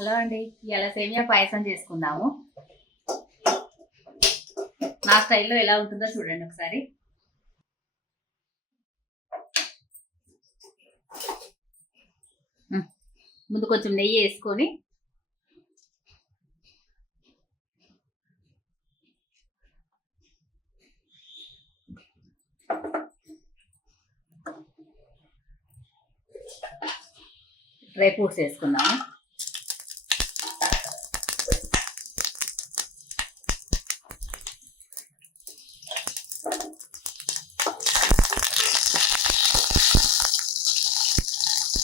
Hello అండి, ఇలా సేమియా పాయసం చేసుకుందాము. నా స్టైల్లో ఎలా ఉంటుందో చూడండి ఒకసారి. ముందు కొంచెం నెయ్యి వేసుకొని డ్రై ఫ్రూట్స్ వేసుకుందాము.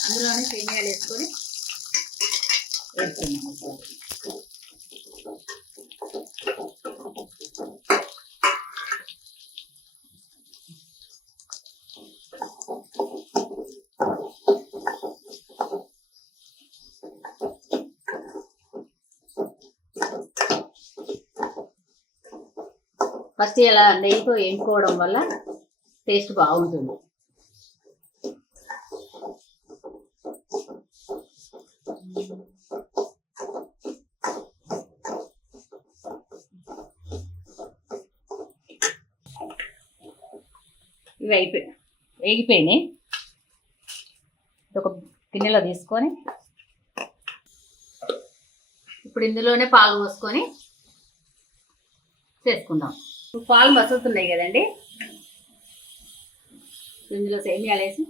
అందులోనే సేమియాలు వేసుకొని వేసుకున్నాము. ఫస్ట్ ఇలా నెయ్యితో వేయించుకోవడం వల్ల టేస్ట్ బాగుంటుంది. ఇవి వేగిపోయినాయి. ఒక గిన్నెలో తీసుకొని ఇప్పుడు ఇందులోనే పాలు పోసుకొని చేసుకుందాం. పాలు మసులుతున్నాయి కదండి, ఇందులో సేమియాలు వేసి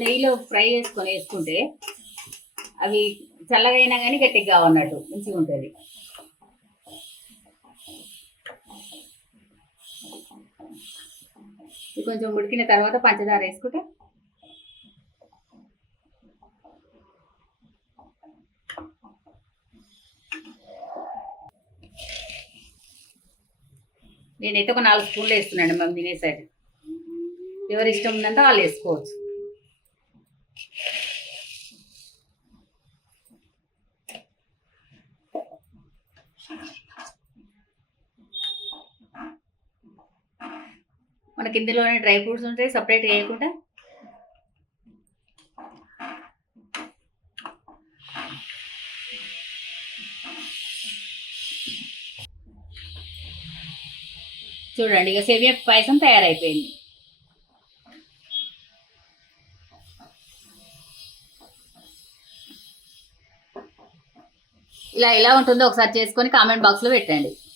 నెయ్యిలో ఫ్రై చేసుకొని వేసుకుంటే అవి చల్లగా అయినా కానీ గట్టిగా కావన్నట్టు మంచిగా ఉంటుంది. ఇది కొంచెం ఉడికిన తర్వాత పంచదార వేసుకుంటే నేనైతే ఒక 4 స్పూన్లు వేస్తున్నాను. మేము తినేసరికి ఎవరి ఇష్టం ఉన్నంత వాళ్ళు వేసుకోవచ్చు. మనకి ఇందులోనే డ్రై ఫ్రూట్స్ ఉంటాయి, సపరేట్ వేయకుండా. చూడండి, ఇక సేమియా పాయసం తయారైపోయింది. ఇలా ఎలా ఉంటుందో ఒకసారి చేసుకొని కామెంట్ బాక్స్లో పెట్టండి.